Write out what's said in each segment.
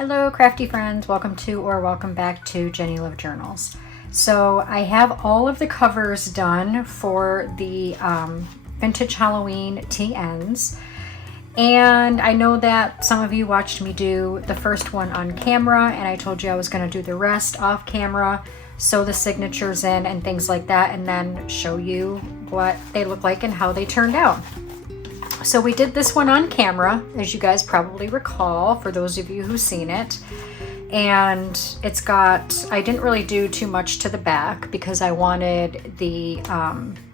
Hello crafty friends, welcome to or welcome back to Jenny Love Journals. So I have all of the covers done for the vintage Halloween TNs, and I know that some of you watched me do the first one on camera, and I told you I was going to do the rest off camera, sew the signatures in and things like that, and then show you what they look like and how they turned out. So we did this one on camera, as you guys probably recall, for those of you who've seen it. And it's got, I didn't really do too much to the back because I wanted the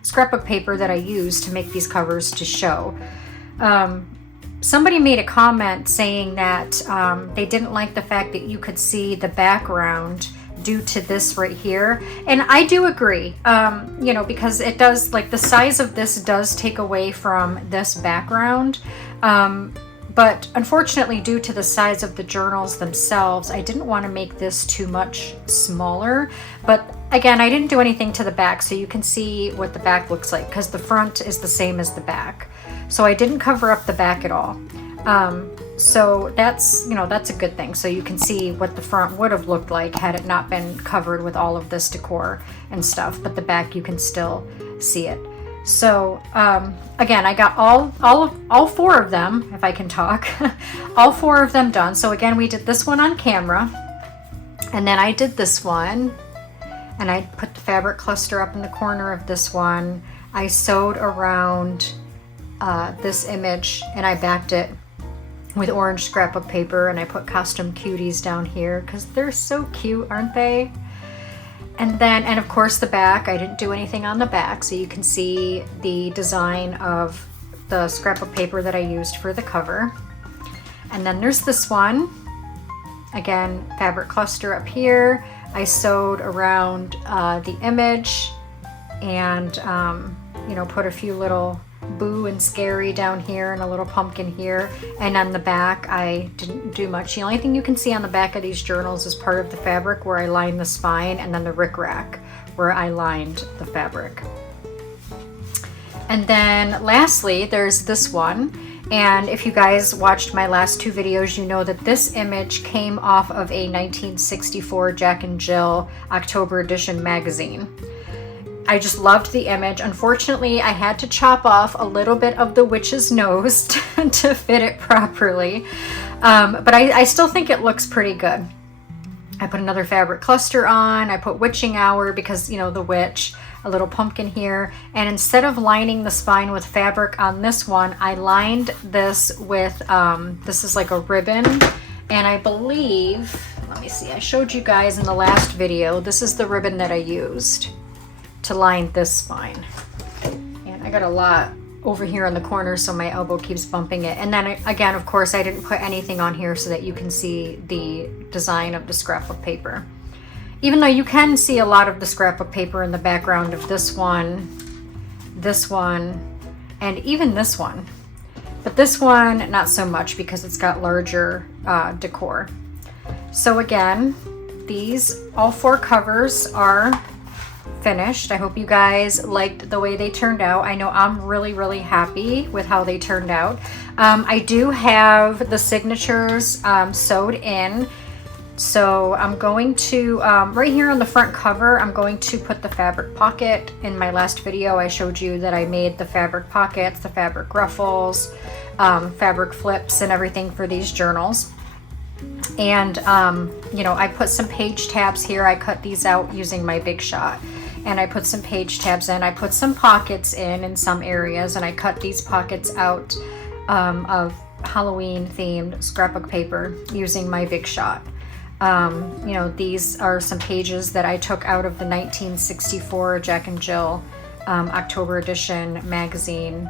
scrapbook paper that I used to make these covers to show. Somebody made a comment saying that they didn't like the fact that you could see the background due to this right here, and I do agree, you know, because it does, like, the size of this does take away from this background, but unfortunately due to the size of the journals themselves, I didn't want to make this too much smaller. But again, I didn't do anything to the back, so you can see what the back looks like because the front is the same as the back, so I didn't cover up the back at all. So that's, you know, that's a good thing. So you can see what the front would have looked like had it not been covered with all of this decor and stuff, but the back you can still see it. So again, I got all four of them, if I can talk, all four of them done. So again, we did this one on camera, and then I did this one, and I put the fabric cluster up in the corner of this one. I sewed around this image, and I backed it with orange scrapbook paper, and I put costume cuties down here because they're so cute, aren't they? And then, and of course the back, I didn't do anything on the back, so you can see the design of the scrapbook paper that I used for the cover. And then there's this one, again, fabric cluster up here. I sewed around the image and you know, put a few little boo and scary down here and a little pumpkin here. And on the back I didn't do much. The only thing you can see on the back of these journals is part of the fabric where I lined the spine, and then the rickrack where I lined the fabric. And then lastly there's this one, and if you guys watched my last two videos, you know that this image came off of a 1964 Jack and Jill October edition magazine. I just loved the image. Unfortunately, I had to chop off a little bit of the witch's nose to fit it properly, but I still think it looks pretty good. I put another fabric cluster on, I put witching hour because, you know, the witch, a little pumpkin here, and instead of lining the spine with fabric on this one, I lined this with, this is like a ribbon, and I believe, let me see, I showed you guys in the last video, this is the ribbon that I used to line this spine. And I got a lot over here in the corner, so my elbow keeps bumping it. And then again, of course, I didn't put anything on here so that you can see the design of the scrapbook paper. Even though you can see a lot of the scrapbook paper in the background of this one, and even this one. But this one, not so much because it's got larger decor. So again, these, all four covers are finished. I hope you guys liked the way they turned out. I know I'm really happy with how they turned out. I do have the signatures sewed in, so I'm going to right here on the front cover, I'm going to put the fabric pocket. In my last video I showed you that I made the fabric pockets, the fabric ruffles, fabric flips and everything for these journals. And you know, I put some page tabs here. I cut these out using my Big Shot, and I put some page tabs in. I put some pockets in some areas, and I cut these pockets out of Halloween themed scrapbook paper using my Big Shot. You know, these are some pages that I took out of the 1964 Jack and Jill October edition magazine.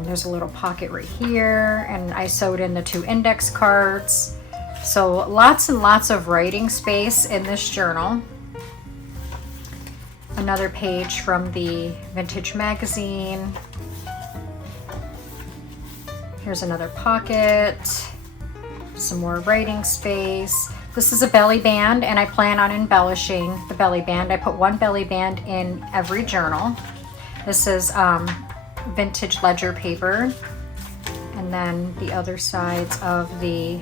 There's a little pocket right here, and I sewed in the two index cards. So lots and lots of writing space in this journal. Another page from the vintage magazine. Here's another pocket. Some more writing space. This is a belly band, and I plan on embellishing the belly band. I put one belly band in every journal. This is vintage ledger paper. And then the other sides of the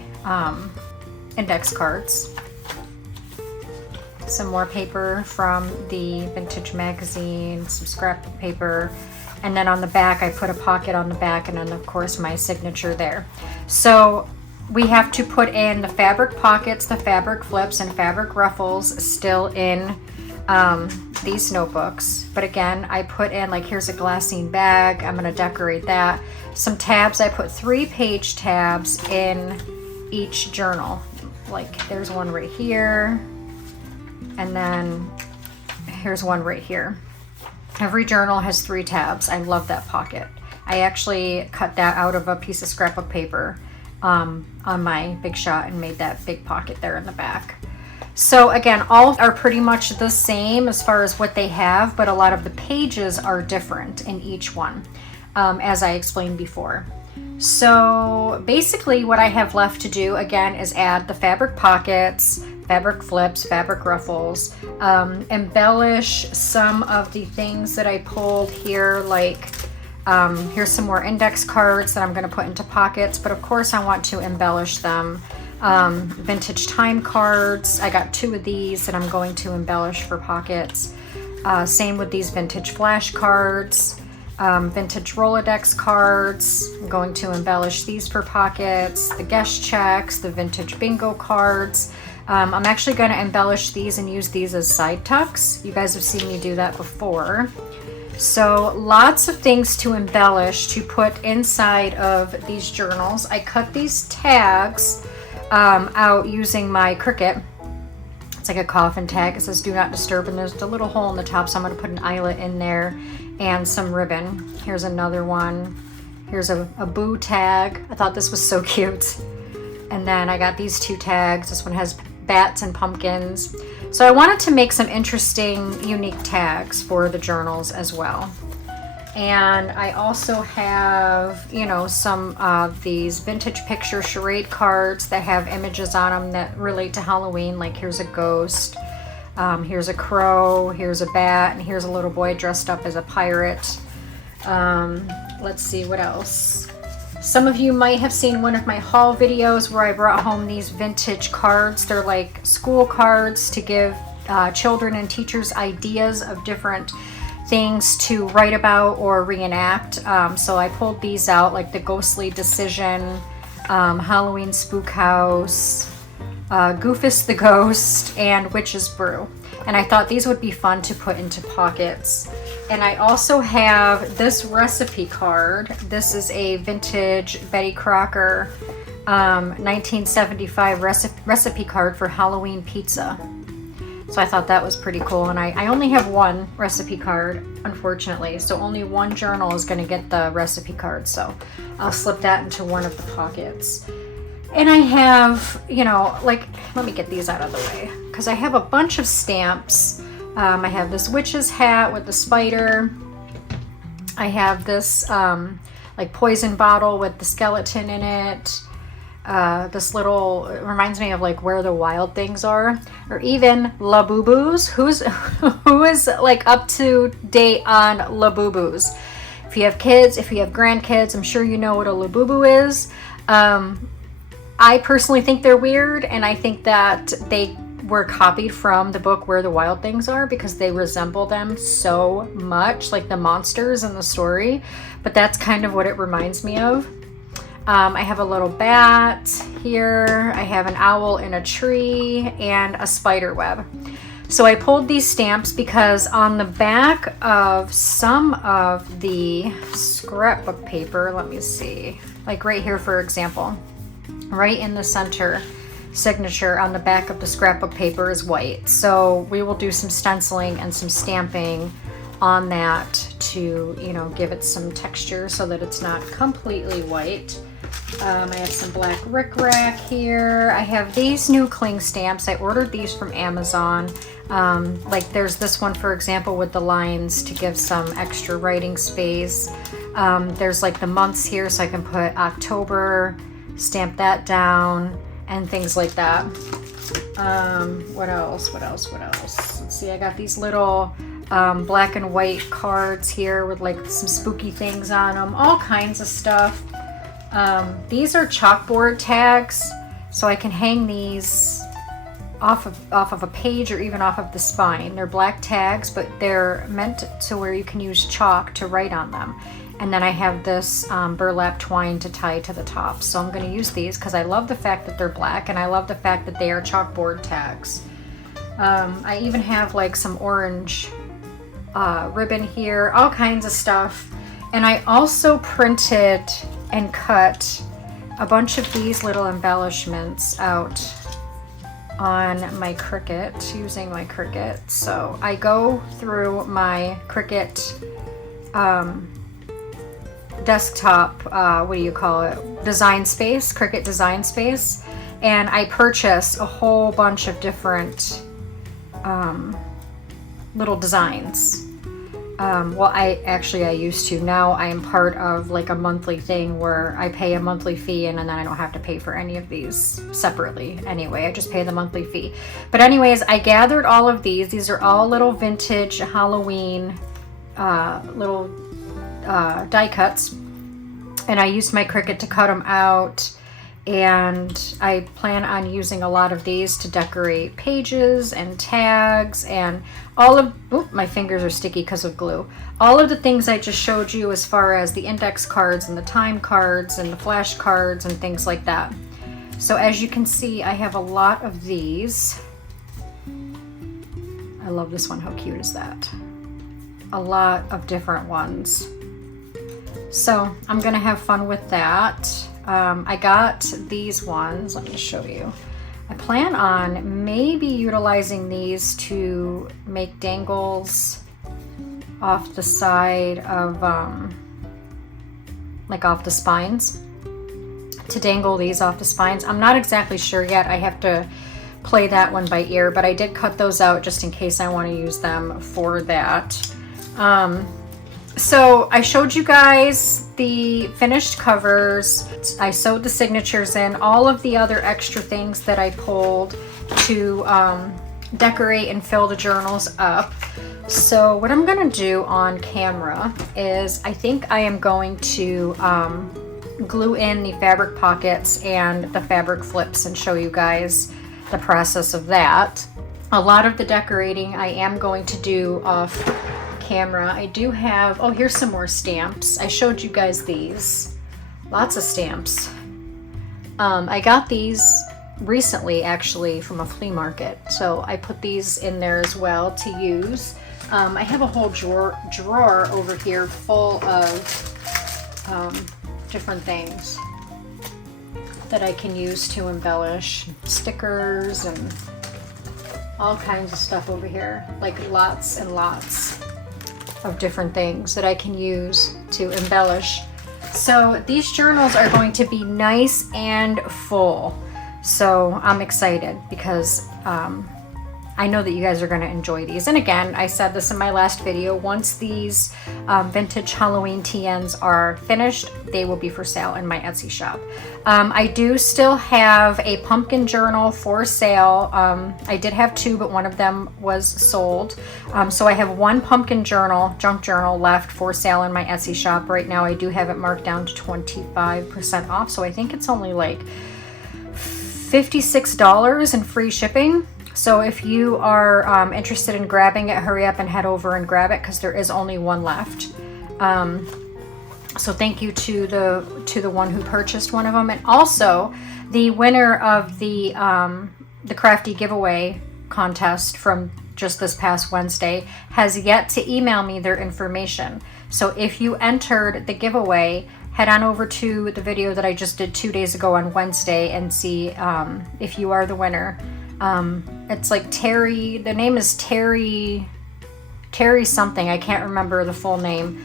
index cards. Some more paper from the vintage magazine, some scrapbook paper, and then on the back I put a pocket on the back, and then of course my signature there. So we have to put in the fabric pockets, the fabric flips, and fabric ruffles still in these notebooks. But again, I put in, like, here's a glassine bag. I'm gonna decorate that. Some tabs, I put 3-page tabs in each journal. Like there's one right here, and then here's one right here. Every journal has 3 tabs. I love that pocket. I actually cut that out of a piece of scrapbook paper on my Big Shot and made that big pocket there in the back. So again, all are pretty much the same as far as what they have, but a lot of the pages are different in each one, as I explained before. So basically what I have left to do again is add the fabric pockets, fabric flips, fabric ruffles, embellish some of the things that I pulled here, like here's some more index cards that I'm going to put into pockets, but of course I want to embellish them. Vintage time cards, I got 2 of these that I'm going to embellish for pockets. Same with these vintage flash cards, vintage Rolodex cards. I'm going to embellish these for pockets, the guest checks, the vintage bingo cards. I'm actually going to embellish these and use these as side tucks. You guys have seen me do that before. So lots of things to embellish, to put inside of these journals. I cut these tags out using my Cricut. It's like a coffin tag. It says do not disturb, and there's a little hole in the top, so I'm going to put an eyelet in there and some ribbon. Here's another one. Here's a boo tag. I thought this was so cute. And then I got these 2 tags. This one has bats and pumpkins. So I wanted to make some interesting, unique tags for the journals as well. And I also have, you know, some of these vintage picture charade cards that have images on them that relate to Halloween. Like here's a ghost, here's a crow, here's a bat, and here's a little boy dressed up as a pirate. Let's see what else. Some of you might have seen one of my haul videos where I brought home these vintage cards. They're like school cards to give children and teachers ideas of different things to write about or reenact. So I pulled these out, like the Ghostly Decision, Halloween Spook House, Goofus the Ghost, and Witch's Brew. And I thought these would be fun to put into pockets. And I also have this recipe card. This is a vintage Betty Crocker 1975 recipe card for Halloween pizza. So I thought that was pretty cool. And I only have one recipe card, unfortunately. So only one journal is going to get the recipe card. So I'll slip that into one of the pockets. And I have, you know, like, let me get these out of the way, because I have a bunch of stamps. I have this witch's hat with the spider. I have this like poison bottle with the skeleton in it. This little, it reminds me of like Where the Wild Things Are, or even Labubu's. Who is like up to date on Labubu's? If you have kids, if you have grandkids, I'm sure you know what a Labubu is. I personally think they're weird, and I think that they were copied from the book Where the Wild Things Are because they resemble them so much, like the monsters in the story. But that's kind of what it reminds me of. I have a little bat here. I have an owl in a tree and a spider web. So I pulled these stamps because on the back of some of the scrapbook paper, let me see, like right here, for example, right in the center signature on the back of the scrapbook paper is white. So we will do some stenciling and some stamping on that to, you know, give it some texture so that it's not completely white. I have some black rickrack here. I have these new cling stamps. I ordered these from Amazon. Like there's this one, for example, with the lines to give some extra writing space. There's like the months here, so I can put October, stamp that down, and things like that. What else? Let's see, I got these little black and white cards here with like some spooky things on them, all kinds of stuff. These are chalkboard tags So I can hang these off of a page or even off of the spine. They're black tags, but they're meant to where you can use chalk to write on them. And then I have this burlap twine to tie to the top. So I'm going to use these because I love the fact that they're black, and I love the fact that they are chalkboard tags. I even have like some orange ribbon here, all kinds of stuff. And I also printed and cut a bunch of these little embellishments out on my Cricut, using my Cricut. So I go through my Cricut desktop, what do you call it, design space, Cricut design space, and I purchase a whole bunch of different little designs. Well, I used to. Now I am part of like a monthly thing where I pay a monthly fee, and then I don't have to pay for any of these separately anyway. I just pay the monthly fee. But anyways, I gathered all of these. These are all little vintage Halloween little die cuts, and I used my Cricut to cut them out. And I plan on using a lot of these to decorate pages and tags and all of, oop, my fingers are sticky because of glue. All of the things I just showed you as far as the index cards and the time cards and the flash cards and things like that. So as you can see, I have a lot of these. I love this one. How cute is that? A lot of different ones. So I'm gonna have fun with that. I got these ones, let me show you. I plan on maybe utilizing these to make dangles off the side of, like off the spines, to dangle these off the spines. I'm not exactly sure yet. I have to play that one by ear, but I did cut those out just in case I want to use them for that. So I showed you guys the finished covers. I sewed the signatures in, all of the other extra things that I pulled to decorate and fill the journals up. So what I'm gonna do on camera is I think I am going to glue in the fabric pockets and the fabric flips and show you guys the process of that. A lot of the decorating I am going to do off camera. I do have, oh, here's some more stamps. I showed you guys these. Lots of stamps. I got these recently actually from a flea market, so I put these in there as well to use. I have a whole drawer over here full of different things that I can use to embellish. Stickers and all kinds of stuff over here, like lots and lots of different things that I can use to embellish. So these journals are going to be nice and full. So I'm excited because I know that you guys are going to enjoy these. And again, I said this in my last video, once these vintage Halloween TNs are finished, they will be for sale in my Etsy shop. I do still have a pumpkin journal for sale. I did have two, but one of them was sold. So I have one pumpkin journal, junk journal, left for sale in my Etsy shop. Right now I do have it marked down to 25% off. So I think it's only like $56 in free shipping. So if you are interested in grabbing it, hurry up and head over and grab it because there is only one left. So thank you to the one who purchased one of them, and also the winner of the crafty giveaway contest from just this past Wednesday has yet to email me their information. So if you entered the giveaway, head on over to the video that I just did 2 days ago on Wednesday and see if you are the winner. It's like Terry, the name is Terry something, I can't remember the full name,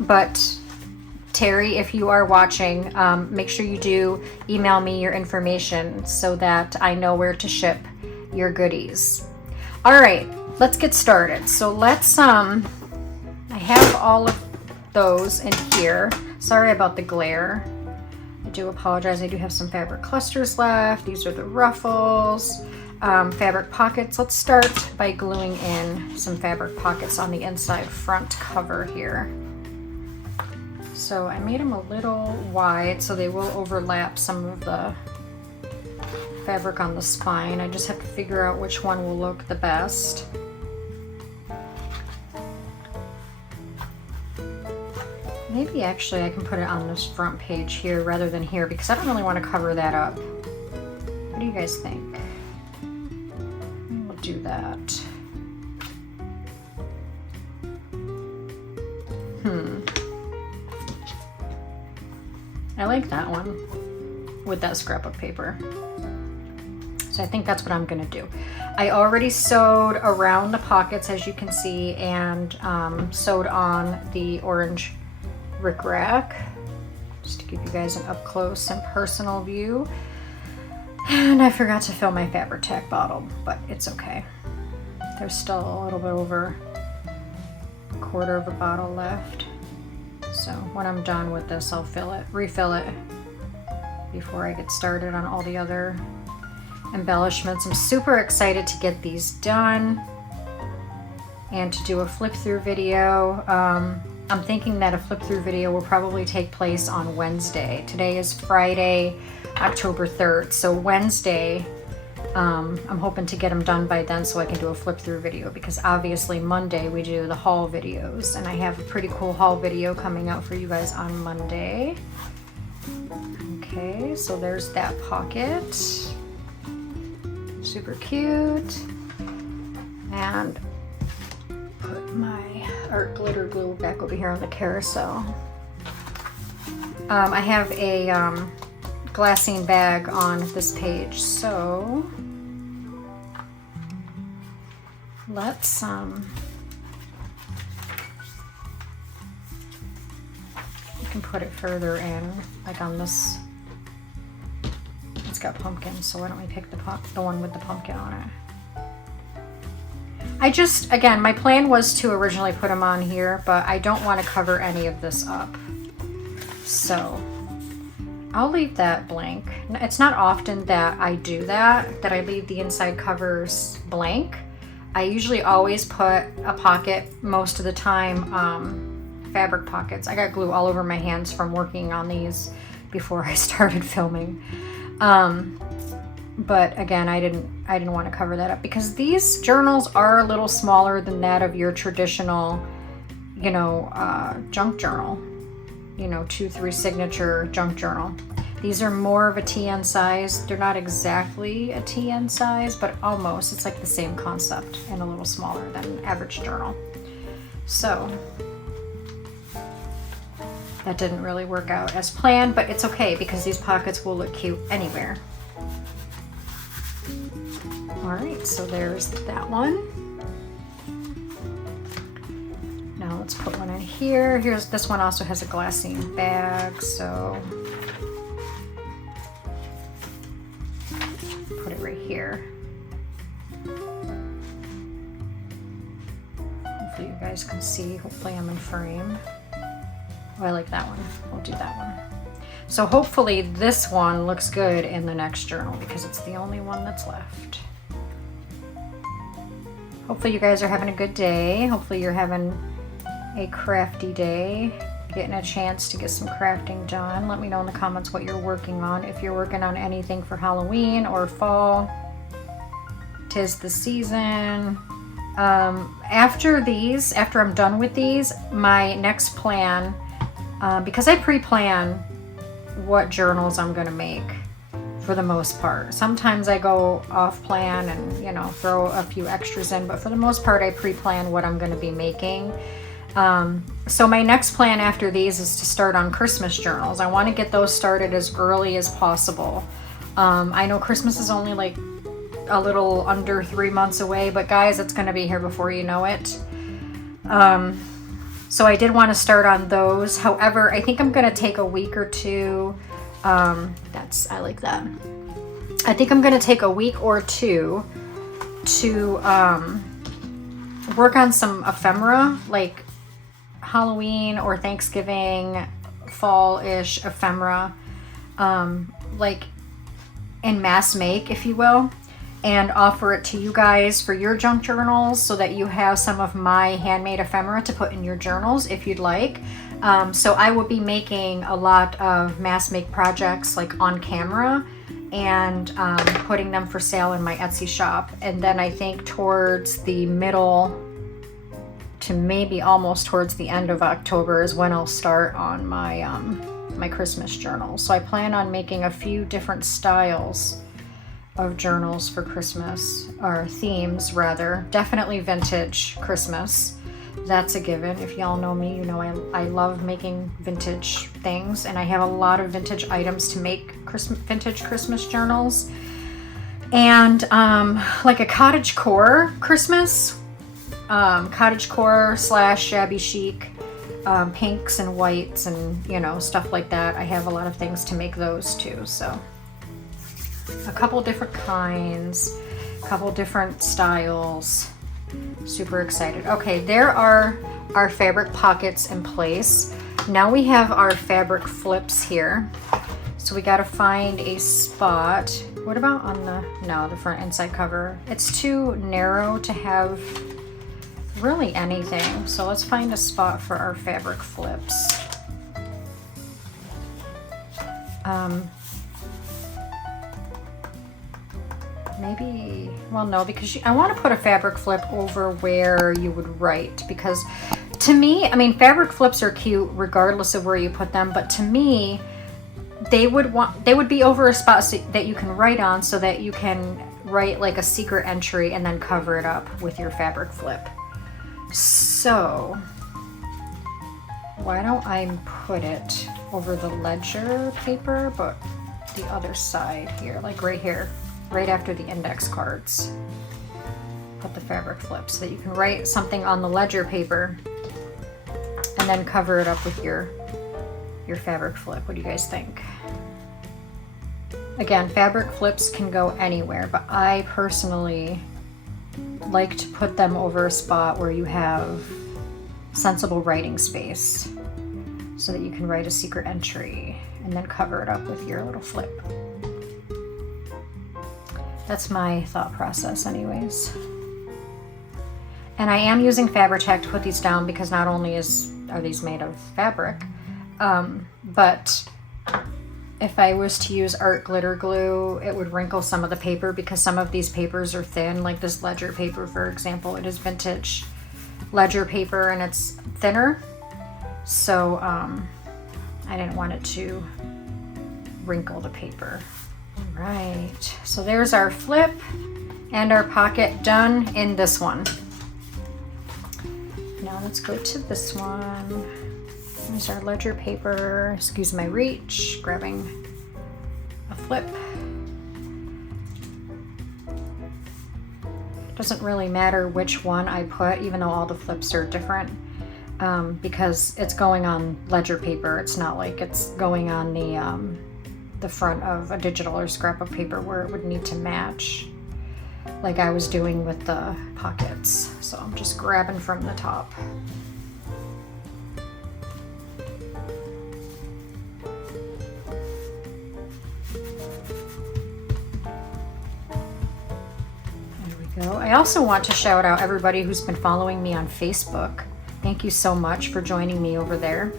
but Terry, if you are watching, make sure you do email me your information so that I know where to ship your goodies. All right, let's get started. So let's, I have all of those in here. Sorry about the glare. I do apologize. I do have some fabric clusters left. These are the ruffles. Fabric pockets. Let's start by gluing in some fabric pockets on the inside front cover here. So I made them a little wide so they will overlap some of the fabric on the spine. I just have to figure out which one will look the best. Maybe actually I can put it on this front page here rather than here because I don't really want to cover that up. What do you guys think? We'll do that. I like that one with that scrapbook paper. So I think that's what I'm gonna do. I already sewed around the pockets, as you can see, and sewed on the orange rickrack, just to give you guys an up close and personal view. And I forgot to fill my Fabri-Tac bottle, but it's okay. There's still a little bit over a quarter of a bottle left. So when I'm done with this, I'll refill it before I get started on all the other embellishments. I'm super excited to get these done and to do a flip through video. I'm thinking that a flip through video will probably take place on Wednesday. Today is Friday, October 3rd. So Wednesday, I'm hoping to get them done by then so I can do a flip through video, because obviously Monday we do the haul videos, and I have a pretty cool haul video coming out for you guys on Monday. Okay, so there's that pocket. Super cute. And put my art glitter glue back over here on the carousel. I have a glassine bag on this page, so let's you can put it further in, like on this. It's got pumpkins, so why don't we pick the one with the pumpkin on it? I just, again, my plan was to originally put them on here, but I don't want to cover any of this up, so I'll leave that blank. It's not often that I do that I leave the inside covers blank. I usually always put a pocket, most of the time, fabric pockets. I got glue all over my hands from working on these before I started filming. But again, I didn't want to cover that up because these journals are a little smaller than that of your traditional, you know, junk journal, you know, 2-3 signature junk journal. These are more of a TN size. They're not exactly a TN size, but almost. It's like the same concept and a little smaller than an average journal. So that didn't really work out as planned, but it's okay because these pockets will look cute anywhere. All right, so there's that one. Now let's put one in here. This one also has a glassine bag, so put it right here. Hopefully you guys can see. Hopefully I'm in frame. Oh, I like that one. We'll do that one. So hopefully this one looks good in the next journal because it's the only one that's left. Hopefully you guys are having a good day. Hopefully you're having a crafty day, getting a chance to get some crafting done. Let me know in the comments what you're working on. If you're working on anything for Halloween or fall, 'tis the season. After I'm done with these, my next plan, because I pre-plan what journals I'm gonna make for the most part. Sometimes I go off plan and, you know, throw a few extras in, but for the most part I pre-plan what I'm gonna be making. So my next plan after these is to start on Christmas journals. I want to get those started as early as possible. I know Christmas is only like a little under 3 months away, but guys, it's going to be here before you know it. So I did want to start on those. However, I think I'm going to take a week or two. I like that. I think I'm going to take a week or two to work on some ephemera, like Halloween or Thanksgiving, fall-ish ephemera, like in mass make, if you will, and offer it to you guys for your junk journals so that you have some of my handmade ephemera to put in your journals if you'd like. So I will be making a lot of mass make projects like on camera, and putting them for sale in my Etsy shop. And then I think towards the middle to maybe almost towards the end of October is when I'll start on my my Christmas journal. So I plan on making a few different styles of journals for Christmas, or themes rather. Definitely vintage Christmas. That's a given. If y'all know me, you know I love making vintage things, and I have a lot of vintage items to make vintage Christmas journals. And like a cottagecore Christmas, cottagecore / shabby chic, pinks and whites and, you know, stuff like that. I have a lot of things to make those too. So a couple different kinds, a couple different styles. Super excited. Okay, there are our fabric pockets in place. Now we have our fabric flips here. So we got to find a spot. What about on the front inside cover? It's too narrow to have really anything. So let's find a spot for our fabric flips. Maybe, well, no, because I want to put a fabric flip over where you would write, because to me, I mean, fabric flips are cute regardless of where you put them, but to me, they would be over a spot so that you can write on, so that you can write like a secret entry and then cover it up with your fabric flip. So why don't I put it over the ledger paper, but the other side here, like right here, right after the index cards. Put the fabric flip so that you can write something on the ledger paper and then cover it up with your fabric flip. What do you guys think? Again, fabric flips can go anywhere, but I personally like to put them over a spot where you have sensible writing space so that you can write a secret entry and then cover it up with your little flip. That's my thought process anyways. And I am using Fabri-Tac to put these down, because not only are these made of fabric, but if I was to use art glitter glue, it would wrinkle some of the paper, because some of these papers are thin, like this ledger paper, for example. It is vintage ledger paper and it's thinner. So I didn't want it to wrinkle the paper. Right, so there's our flip and our pocket done in this one. Now let's go to this one. There's our ledger paper. Excuse my reach, grabbing a flip. Doesn't really matter which one I put, even though all the flips are different, because it's going on ledger paper. It's not like it's going on the front of a digital or scrapbook paper where it would need to match, like I was doing with the pockets. So I'm just grabbing from the top. There we go. I also want to shout out everybody who's been following me on Facebook. Thank you so much for joining me over there.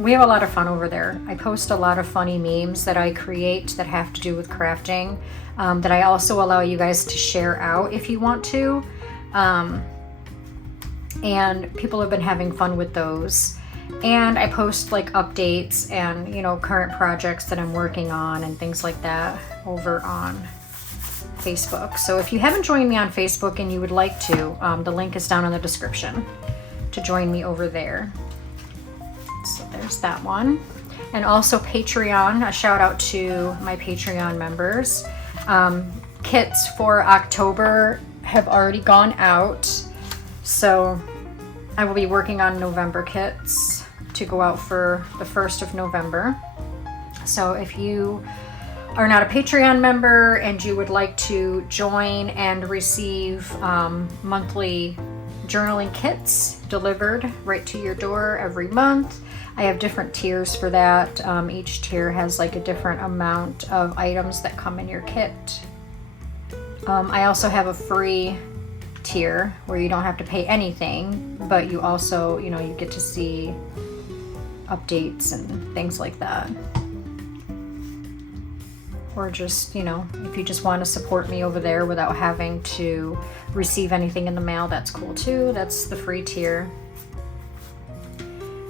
We have a lot of fun over there. I post a lot of funny memes that I create that have to do with crafting, that I also allow you guys to share out if you want to. And people have been having fun with those. And I post like updates and, you know, current projects that I'm working on and things like that over on Facebook. So if you haven't joined me on Facebook and you would like to, the link is down in the description to join me over there. So there's that one. And also Patreon, a shout out to my Patreon members. Kits for October have already gone out, so I will be working on November kits to go out for the 1st of November. So if you are not a Patreon member and you would like to join and receive monthly journaling kits delivered right to your door every month, I have different tiers for that. Each tier has like a different amount of items that come in your kit. I also have a free tier where you don't have to pay anything, but you also, you know, you get to see updates and things like that. or just, you know, if you just want to support me over there without having to receive anything in the mail, that's cool too. That's the free tier.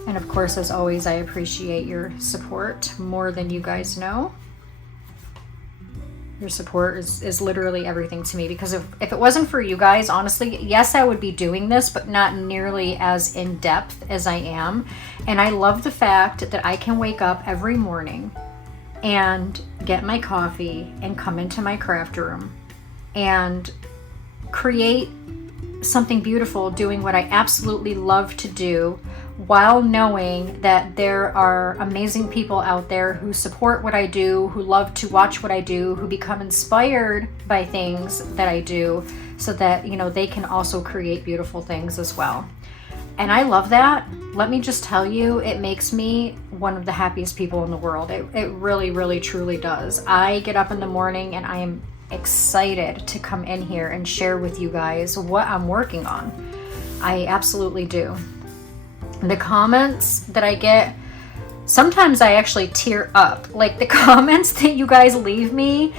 And of course, as always, I appreciate your support more than you guys know. Your support is literally everything to me, because if it wasn't for you guys, honestly, yes, I would be doing this, but not nearly as in depth as I am. And I love the fact that I can wake up every morning and get my coffee and come into my craft room and create something beautiful, doing what I absolutely love to do, while knowing that there are amazing people out there who support what I do, who love to watch what I do, who become inspired by things that I do, so that, you know, they can also create beautiful things as well. And I love that. Let me just tell you, it makes me one of the happiest people in the world. It really, really, truly does. I get up in the morning and I am excited to come in here and share with you guys what I'm working on. I absolutely do. The comments that I get, sometimes I actually tear up. Like the comments that you guys leave me,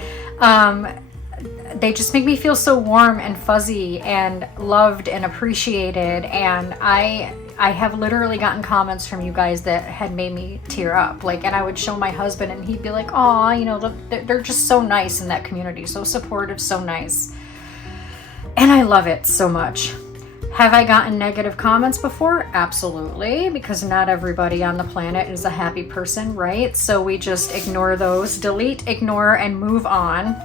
they just make me feel so warm and fuzzy and loved and appreciated. And I have literally gotten comments from you guys that had made me tear up. Like, and I would show my husband and he'd be like, "Aw, you know, they're just so nice in that community, so supportive, so nice." And I love it so much. Have I gotten negative comments before? Absolutely, because not everybody on the planet is a happy person, right? So we just ignore those, delete, ignore, and move on.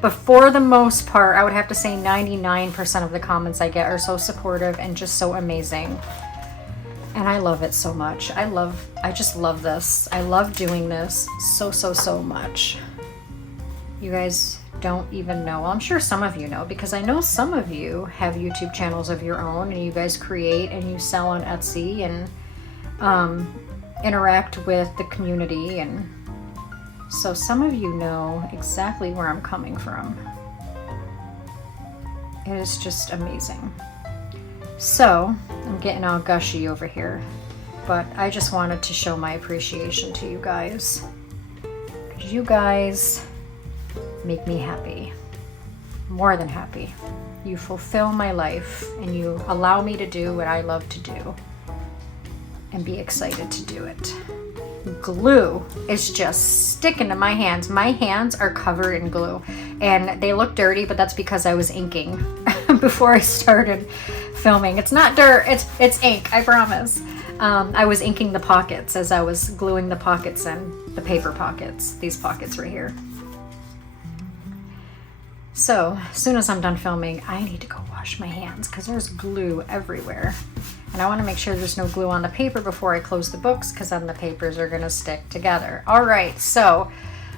But for the most part, I would have to say 99% of the comments I get are so supportive and just so amazing. And I love it so much. I just love this. I love doing this so much. You guys don't even know. Well, I'm sure some of you know, because I know some of you have YouTube channels of your own and you guys create and you sell on Etsy and interact with the community, and so some of you know exactly where I'm coming from. It is just amazing. So I'm getting all gushy over here, but I just wanted to show my appreciation to you guys, because you guys make me happy, more than happy. You fulfill my life and you allow me to do what I love to do and be excited to do it. Glue is just sticking to my hands. My hands are covered in glue and they look dirty, but that's because I was inking before I started filming. It's not dirt, it's ink, I promise. I was inking the pockets as I was gluing the pockets in, the paper pockets, these pockets right here. So as soon as I'm done filming, I need to go wash my hands because there's glue everywhere. And I want to make sure there's no glue on the paper before I close the books, because then the papers are going to stick together. All right, so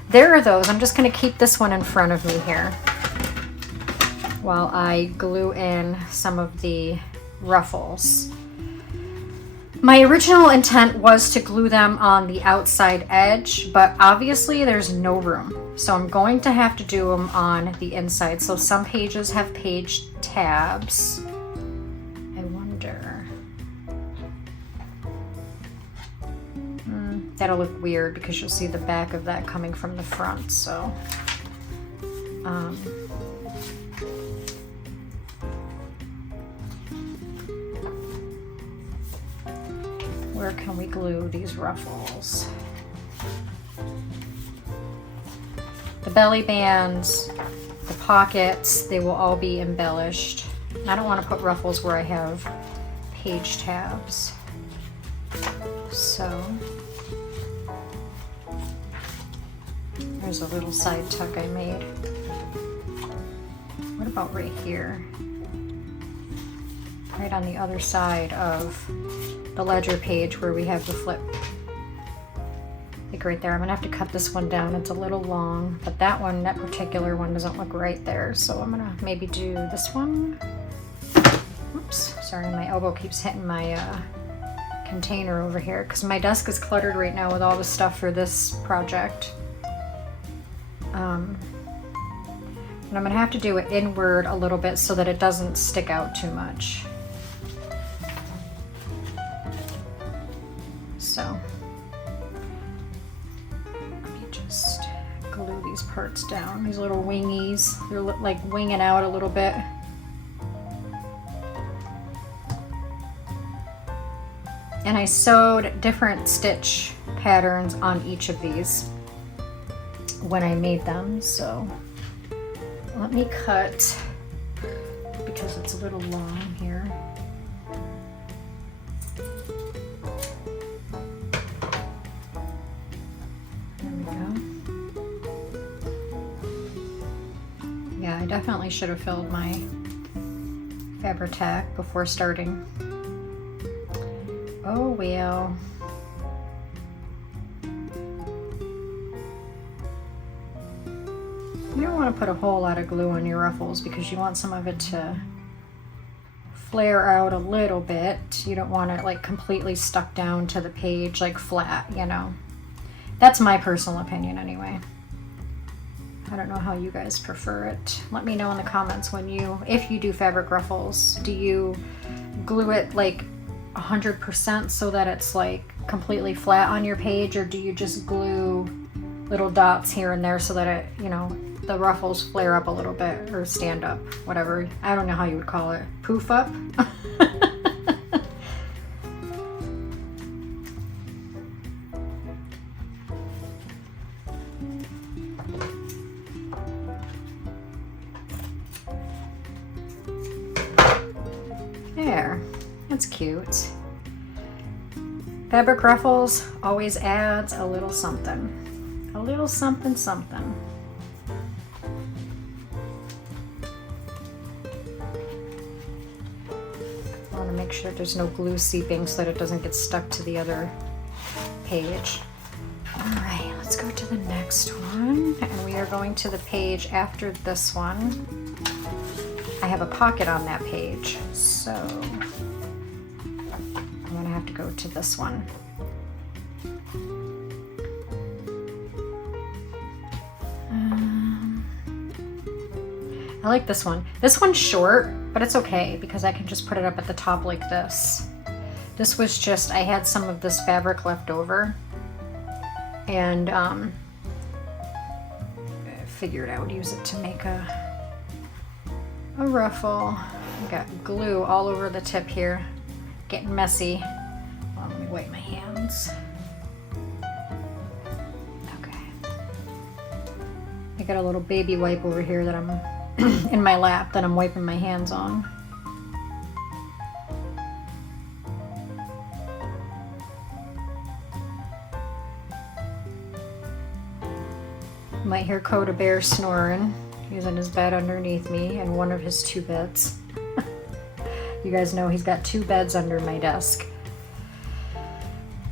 there are those. I'm just going to keep this one in front of me here while I glue in some of the ruffles. My original intent was to glue them on the outside edge, but obviously there's no room. So I'm going to have to do them on the inside. So some pages have page tabs. I wonder. That'll look weird because you'll see the back of that coming from the front. So where can we glue these ruffles? The belly bands, the pockets, they will all be embellished. I don't want to put ruffles where I have page tabs. So there's a little side tuck I made. What about right here? Right on the other side of the ledger page where we have the flip. Like right there. I'm gonna have to cut this one down. It's a little long, but that particular one doesn't look right there. So I'm gonna maybe do this one. Oops, sorry, my elbow keeps hitting my container over here because my desk is cluttered right now with all the stuff for this project. And I'm gonna have to do it inward a little bit so that it doesn't stick out too much. So let me just glue parts down, these little wingies. They're like winging out a little bit. And I sewed different stitch patterns on each of these when I made them. So let me cut, because it's a little long here. There we go. Yeah, I definitely should have filled my Fabri-Tac before starting. Oh well. You don't want to put a whole lot of glue on your ruffles because you want some of it to flare out a little bit. You don't want it like completely stuck down to the page like flat, you know. That's my personal opinion anyway. I don't know how you guys prefer it. Let me know in the comments if you do fabric ruffles. Do you glue it like 100% so that it's like completely flat on your page, or do you just glue little dots here and there so that it, you know, the ruffles flare up a little bit or stand up, whatever. I don't know how you would call it. Poof up? There. That's cute. Fabric ruffles always adds a little something. A little something something. I want to make sure there's no glue seeping so that it doesn't get stuck to the other page. Alright, let's go to the next one. And we are going to the page after this one. I have a pocket on that page, so I'm gonna have to go to this one. I like this one. This one's short, but it's okay because I can just put it up at the top like this. This was just, I had some of this fabric left over, and I figured I would use it to make a ruffle. I got glue all over the tip here. Getting messy. Well, let me wipe my hands. Okay. I got a little baby wipe over here that I'm in my lap that I'm wiping my hands on. You might hear Coda Bear snoring. He's in his bed underneath me in one of his two beds. You guys know he's got two beds under my desk.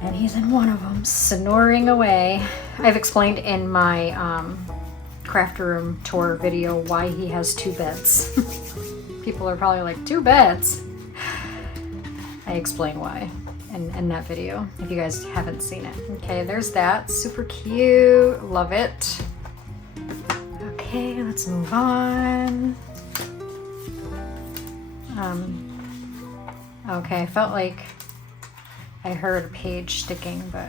And he's in one of them, snoring away. I've explained in my craft room tour video why he has two beds. People are probably like, 2 beds? I explain why in that video, if you guys haven't seen it. Okay, there's that. Super cute. Love it. Okay, let's move on. Okay, I felt like I heard a page sticking, but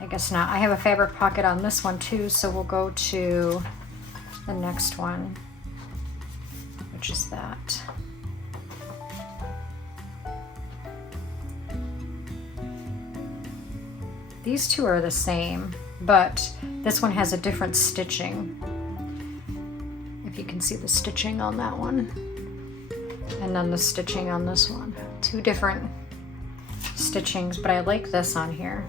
I guess not. I have a fabric pocket on this one too, so we'll go to the next one, which is that. These two are the same, but this one has a different stitching. If you can see the stitching on that one, and then the stitching on this one. 2 different stitchings, but I like this on here.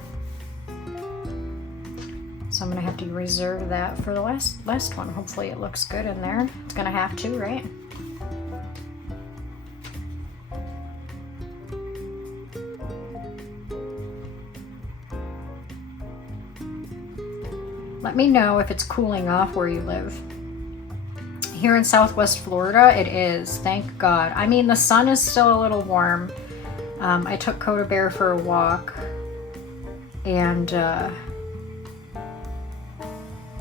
So I'm gonna have to reserve that for the last one. Hopefully it looks good in there. It's gonna have to, right? Let me know if it's cooling off where you live. Here in Southwest Florida, it is, thank God. I mean, the sun is still a little warm. I took Coda Bear for a walk, and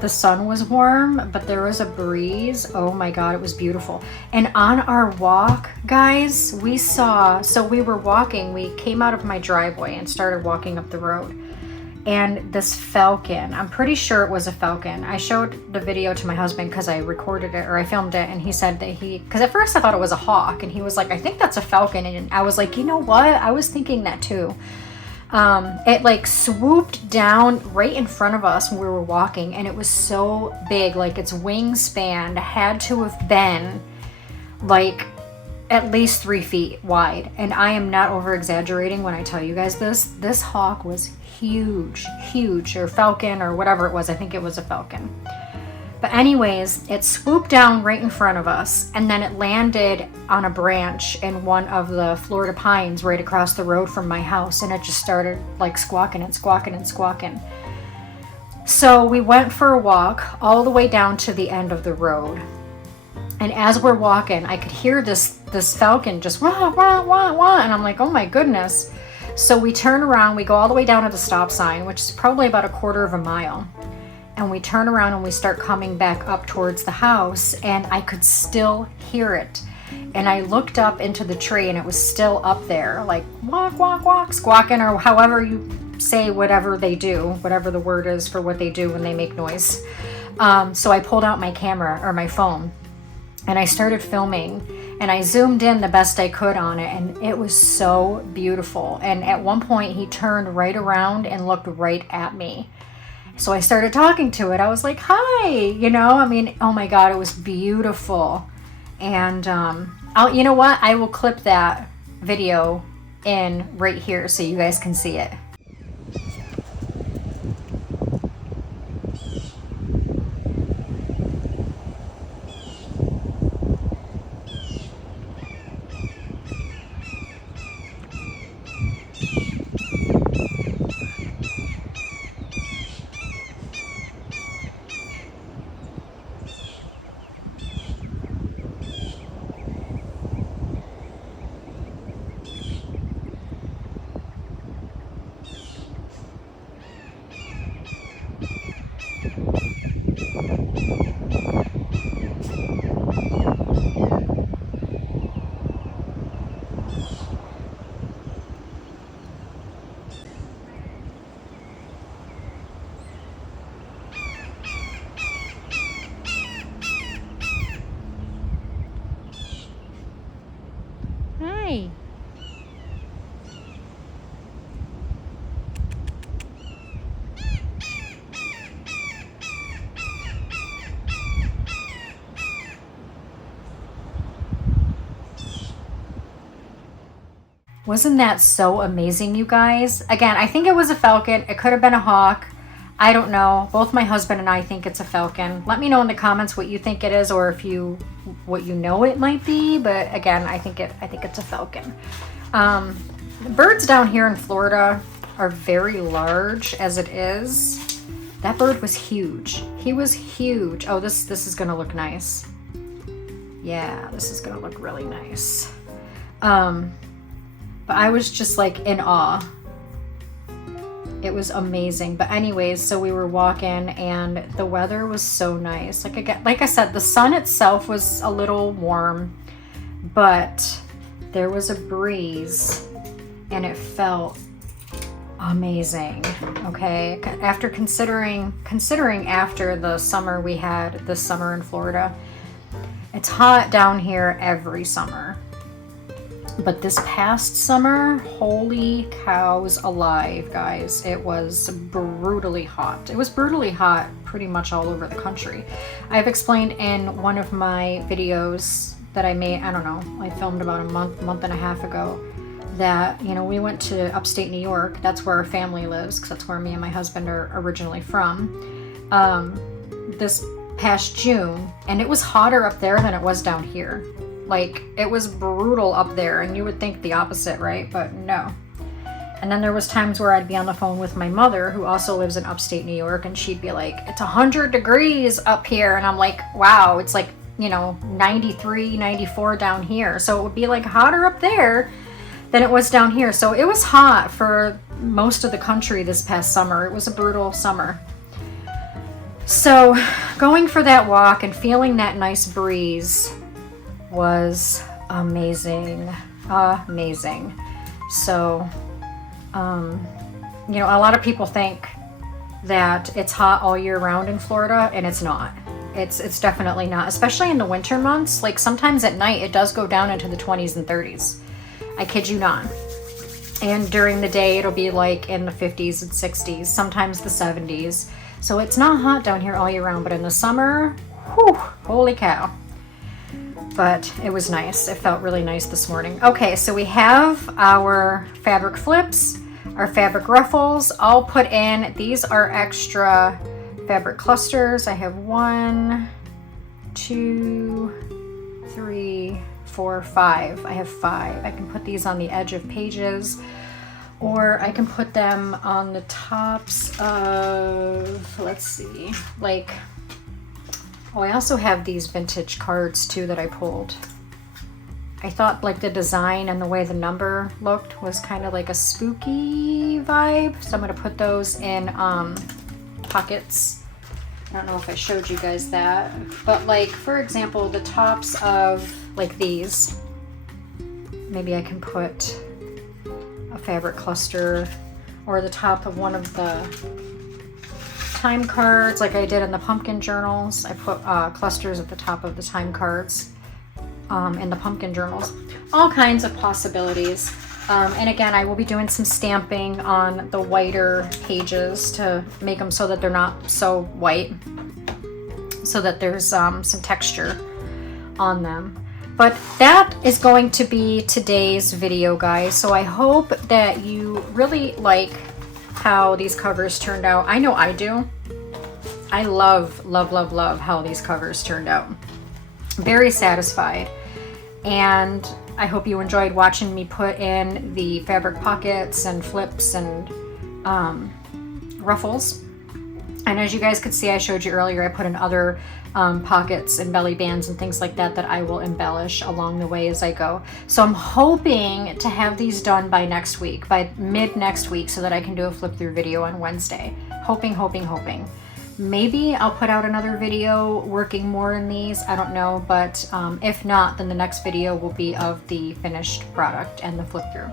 the sun was warm, but there was a breeze. Oh my God, it was beautiful. And on our walk, guys, we saw, so we were walking, we came out of my driveway and started walking up the road. and this falcon, I'm pretty sure it was a falcon. I showed the video to my husband because I recorded it, or I filmed it, and he said that because at first I thought it was a hawk, and he was like, I think that's a falcon. And I was like, you know what? I was thinking that too. It like swooped down right in front of us when we were walking, and it was so big, like its wingspan had to have been like at least 3 feet wide. And I am not over exaggerating when I tell you guys this hawk was huge, or falcon, or whatever it was. I think it was a falcon. But anyways, it swooped down right in front of us, and then it landed on a branch in one of the Florida pines right across the road from my house, and it just started like squawking and squawking and squawking. So we went for a walk all the way down to the end of the road. And as we're walking, I could hear this falcon just wah, wah, wah, wah. And I'm like, oh my goodness. So we turn around, we go all the way down to the stop sign, which is probably about a quarter of a mile. And we turn around and we start coming back up towards the house, and I could still hear it. And I looked up into the tree, and it was still up there, like walk, walk, walk, squawking, or however you say whatever they do, whatever the word is for what they do when they make noise. So I pulled out my camera, or my phone, and I started filming, and I zoomed in the best I could on it, and it was so beautiful. And at one point he turned right around and looked right at me. So I started talking to it. I was like, hi, I mean, oh my God, it was beautiful. And you know what? I will clip that video in right here so you guys can see it. Hi. Wasn't that so amazing, you guys? Again, I think it was a falcon. It could have been a hawk. I don't know. Both my husband and I think it's a falcon. Let me know in the comments what you think it is, or what you know it might be. But again, I think it's a falcon. Birds down here in Florida are very large as it is. That bird was huge. He was huge. Oh, this is gonna look nice. Yeah, this is gonna look really nice. But I was just like in awe. It was amazing. But anyways, so we were walking, and the weather was so nice. Like I said, the sun itself was a little warm, but there was a breeze, and it felt amazing. Okay, after considering after the summer we had this summer in Florida, it's hot down here every summer. But this past summer, holy cows alive, guys. It was brutally hot. It was brutally hot pretty much all over the country. I've explained in one of my videos that I made, I don't know, I filmed about a month and a half ago, that, we went to upstate New York. That's where our family lives, because that's where me and my husband are originally from, this past June, and it was hotter up there than it was down here. Like, it was brutal up there, and you would think the opposite, right? But no. And then there was times where I'd be on the phone with my mother, who also lives in upstate New York, and she'd be like, it's 100 degrees up here. And I'm like, wow, it's like, 93, 94 down here. So it would be like hotter up there than it was down here. So it was hot for most of the country this past summer. It was a brutal summer. So going for that walk and feeling that nice breeze was amazing. So you know, a lot of people think that it's hot all year round in Florida, and it's not. It's definitely not, especially in the winter months. Like sometimes at night it does go down into the 20s and 30s. I kid you not. And during the day it'll be like in the 50s and 60s, sometimes the 70s. So it's not hot down here all year round, but in the summer, whew, holy cow. But it was nice. It felt really nice this morning. Okay, so we have our fabric flips, our fabric ruffles all put in. These are extra fabric clusters. I have 1, 2, 3, 4, 5. I have 5. I can put these on the edge of pages, or I can put them on the tops of, let's see, like, oh, I also have these vintage cards too that I pulled. I thought like the design and the way the number looked was kind of like a spooky vibe. So I'm gonna put those in pockets. I don't know if I showed you guys that, but like, for example, the tops of like these, maybe I can put a fabric cluster, or the top of one of the time cards like I did in the pumpkin journals. I put clusters at the top of the time cards in the pumpkin journals. All kinds of possibilities. And again, I will be doing some stamping on the whiter pages to make them so that they're not so white, so that there's some texture on them. But that is going to be today's video, guys. So I hope that you really like how these covers turned out. I know I do. I love, love, love, love how these covers turned out. Very satisfied. And I hope you enjoyed watching me put in the fabric pockets and flips and ruffles. And as you guys could see, I showed you earlier, I put in other pockets and belly bands and things like that that I will embellish along the way as I go. So I'm hoping to have these done by next week, by mid next week, so that I can do a flip through video on Wednesday. Hoping, hoping, hoping. Maybe I'll put out another video working more in these, I don't know, but if not, then the next video will be of the finished product and the flip through.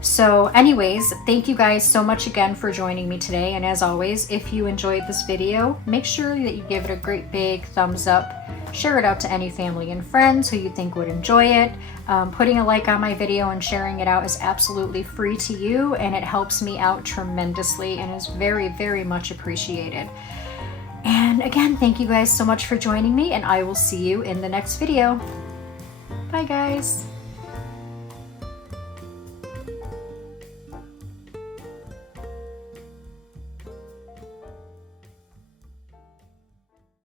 So anyways, thank you guys so much again for joining me today. And as always, if you enjoyed this video, make sure that you give it a great big thumbs up. Share it out to any family and friends who you think would enjoy it. Putting a like on my video and sharing it out is absolutely free to you, and it helps me out tremendously and is very, very much appreciated. And again, thank you guys so much for joining me, and I will see you in the next video. Bye guys.